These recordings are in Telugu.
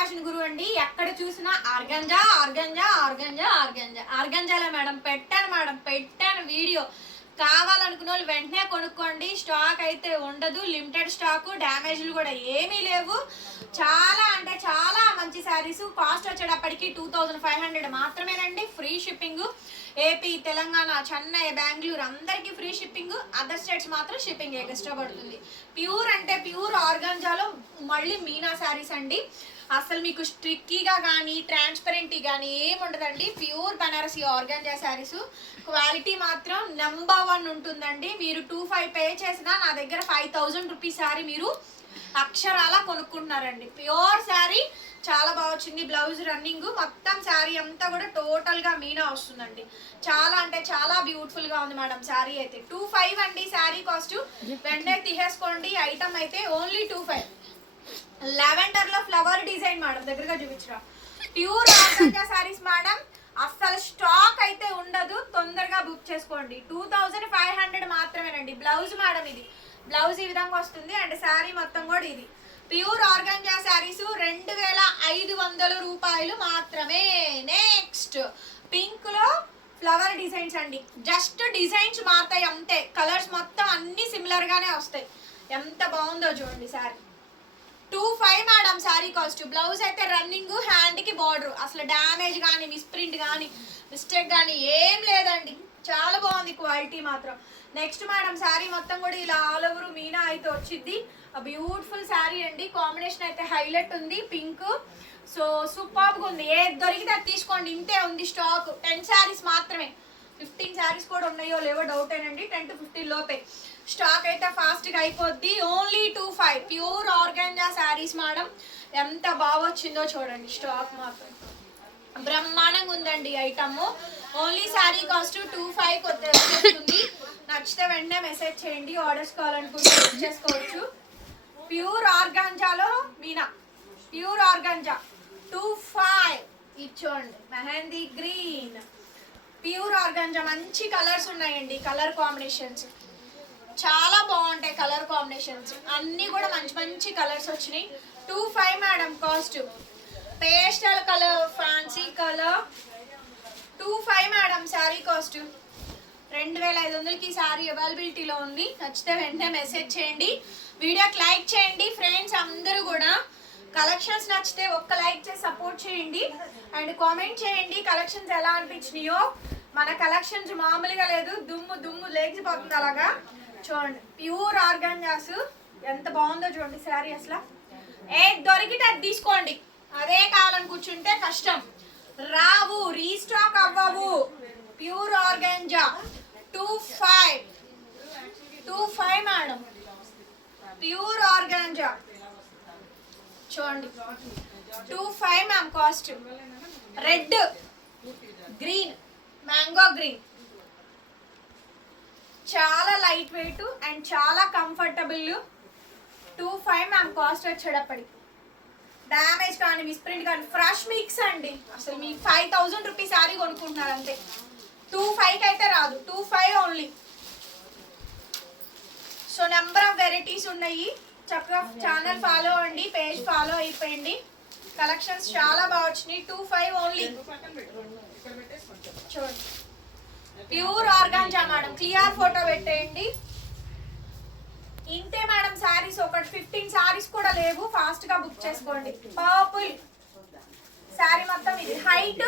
ఫ్యాషన్ గురు అండి. ఎక్కడ చూసినా ఆర్గంజా ఆర్గంజా ఆర్గంజా ఆర్గంజా. ఆర్గంజాలే మేడం? పెట్టాను మేడం. పెట్టాను వీడియో. కావాలనుకున్న వాళ్ళు వెంటనే కొనుక్కోండి. స్టాక్ అయితే ఉండదు. లిమిటెడ్ స్టాక్ డ్యామేజ్లు కూడా ఏమీ లేవు. చాలా అంటే చాలా మంచి శారీస్. కాస్ట్ వచ్చేటప్పటికి టూ థౌజండ్ ఫైవ్ హండ్రెడ్ మాత్రమేనండి. Free shipping. AP Telangana Chennai Bengaluru అందరికీ ఫ్రీ షిప్పింగ్. అదర్ స్టేట్స్ మాత్రం షిప్పింగ్ ఎక్స్ట్రా పడుతుంది. ప్యూర్ అంటే ప్యూర్ ఆర్గాంజాలో మళ్ళీ మీనా శారీస్ అండి. అసలు మీకు స్ట్రిక్కీగా కానీ ట్రాన్స్పరెంట్ కానీ ఏమి ఉండదండి pure Banarasi organza saris. Quality మాత్రం నెంబర్ వన్ ఉంటుందండి. మీరు టూ ఫైవ్ పే చేసినా నా దగ్గర ఫైవ్ థౌజండ్ రూపీస్ శారీ మీరు అక్షరాల కొనుక్కుంటున్నారండి. ప్యూర్ శారీ చాలా బాగా వచ్చింది. బ్లౌజ్ రన్నింగ్ మొత్తం శారీ అంతా కూడా టోటల్గా మీనా వస్తుందండి. చాలా అంటే చాలా బ్యూటిఫుల్గా ఉంది మేడం శారీ అయితే. టూ ఫైవ్ అండి శారీ కాస్ట్. వెంటనే తీసేసుకోండి. ఐటమ్ అయితే ఓన్లీ టూ ఫైవ్. లెవెండర్లో ఫ్లవర్ డిజైన్ మేడం దగ్గరగా చూపించరా. ప్యూర్ ఆర్గంజా శారీస్ మేడం అస్సలు స్టాక్ అయితే ఉండదు తొందరగా బుక్ చేసుకోండి. టూ థౌజండ్ ఫైవ్ హండ్రెడ్ మాత్రమేనండి బ్లౌజ్ మేడం ఇది. బ్లౌజ్ ఈ విధంగా వస్తుంది అండ్ శారీ మొత్తం కూడా ఇది. ప్యూర్ ఆర్గంజా శారీస్ రెండు వేల ఐదు వందల రూపాయలు మాత్రమే. నెక్స్ట్ పింక్లో ఫ్లవర్ డిజైన్స్ అండి. జస్ట్ డిజైన్స్ మారుతాయి అంతే. కలర్స్ మొత్తం అన్ని సిమిలర్ గానే వస్తాయి. ఎంత బాగుందో చూడండి sari. Two five madam sari cost. Blouse అయితే రన్నింగ్ హ్యాండ్కి బార్డర్. అసలు డ్యామేజ్ కానీ మిస్ప్రింట్ కానీ మిస్టేక్ కానీ ఏం లేదండి. చాలా బాగుంది క్వాలిటీ మాత్రం. నెక్స్ట్ మేడం శారీ మొత్తం కూడా ఇలా ఆల్ ఓవర్ మీనా అయితే వచ్చింది బ్యూటిఫుల్ శారీ అండి. కాంబినేషన్ అయితే హైలైట్ ఉంది పింక్. సో సూపర్గా ఉంది. ఏది దొరికితే అది తీసుకోండి. ఇంతే ఉంది స్టాక్. టెన్ శారీస్ మాత్రమే. ఫిఫ్టీన్ శారీస్ కూడా ఉన్నాయో లేవో డౌట్ ఏనండి. టెన్ టు ఫిఫ్టీన్ లోపే. స్టాక్ అయితే ఫాస్ట్గా అయిపోద్ది. Only two five pure organza saris madam ఎంత బాగా వచ్చిందో చూడండి. స్టాక్ మాత్రం. బ్రహ్మాండంగా ఉందండి item only sari cost two five వచ్చేస్తుంది నచ్చితే వెంటనే మెసేజ్ చేయండి. ఆర్డర్స్ కావాలనుకుంటే బుక్ చేసుకోవచ్చు. ప్యూర్ ఆర్గాంజాలో Meena? Pure organza two five ఇచ్చోండి మెహందీ గ్రీన్ ప్యూర్ ఆర్గాంజా మంచి కలర్స్ ఉన్నాయండి కలర్ కాంబినేషన్స్. చాలా బాగుంటాయి కలర్ కాంబినేషన్స్. అన్నీ కూడా మంచి మంచి కలర్స్ వచ్చినాయి. Two five madam cost pastel colour fancy colour two five madam sari cost రెండు వేల ఐదు వందలకి శారీ అవైలబిలిటీలో ఉంది. నచ్చితే వెంటనే మెసేజ్ చేయండి. వీడియోకి లైక్ చేయండి. ఫ్రెండ్స్ అందరూ కూడా కలెక్షన్స్ నచ్చితే ఒక్క లైక్ చేసి సపోర్ట్ చేయండి. అండ్ కామెంట్ చేయండి కలెక్షన్స్ ఎలా అనిపించినాయో. మన కలెక్షన్స్ మామూలుగా లేదు. దుమ్ము దుమ్ము లేచిపోతుంది అలాగా. చూడండి ప్యూర్ ఆర్గాన్జాస్. ఎంత బాగుందో చూడండి శారీ అసలు. ఏ దొరికితే అది తీసుకోండి. అదే కావాలని కూర్చుంటే కష్టం. రావు రీస్టాక్ అవ్వవు. Pure organza two five. Two five madam. Pure organza చూడండి two five ma'am cost red green mango green చాలా లైట్ వెయిట్ అండ్ చాలా comfortable two five ma'am cost వచ్చేటప్పటికి. డ్యామేజ్ కానీ మిస్ప్రింట్ కానీ ఫ్రెష్ మిక్స్ అండి. అసలు మీ ఫైవ్ థౌజండ్ రూపీస్ శారీ కొనుక్కుంటున్నారు అంతే. టూ ఫైవ్కి అయితే రాదు. Two five only so number of varieties ఉన్నాయి. చక్కగా ఛానల్ ఫాలో అండి పేజ్ ఫాలో అయిపోయింది. కలెక్షన్స్ చాలా బాగా వచ్చినాయి. టూ ఫైవ్ ఓన్లీ చూడండి. Pure organza madam clear photo పెట్టేయండి. ఇంతే మేడం శారీస్ ఒకటి. ఫిఫ్టీన్ శారీస్ కూడా లేవు. ఫాస్ట్గా బుక్ చేసుకోండి. పర్పుల్ శారీ మొత్తం ఇది. హైట్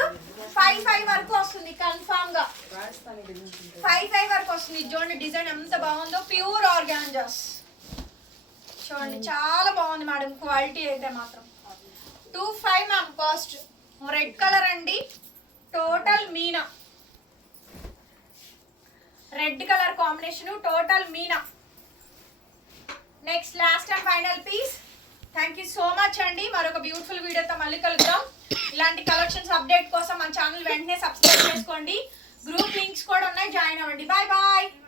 ఫైవ్ ఫైవ్ వరకు వస్తుంది. కన్ఫామ్గా. ఫైవ్ ఫైవ్ వరకు వస్తుంది. చూడండి డిజైన్ ఎంత బాగుందో. ప్యూర్ ఆర్గాంజాస్ చూడండి చాలా బాగుంది మేడం క్వాలిటీ అయితే మాత్రం. Two five ma'am cost red colour అండి. Total Meena. Red colour combination total Meena. Next last and final piece. Thank you so much అండి. మరొక బ్యూటిఫుల్ వీడియోతో మళ్ళీ కలుద్దాం. ఇలాంటి కలెక్షన్స్ అప్డేట్ కోసం మన ఛానల్ వెంటనే సబ్స్క్రైబ్ చేసుకోండి. గ్రూప్ లింక్స్ కూడా ఉన్నాయి జాయిన్ అవ్వండి. Bye bye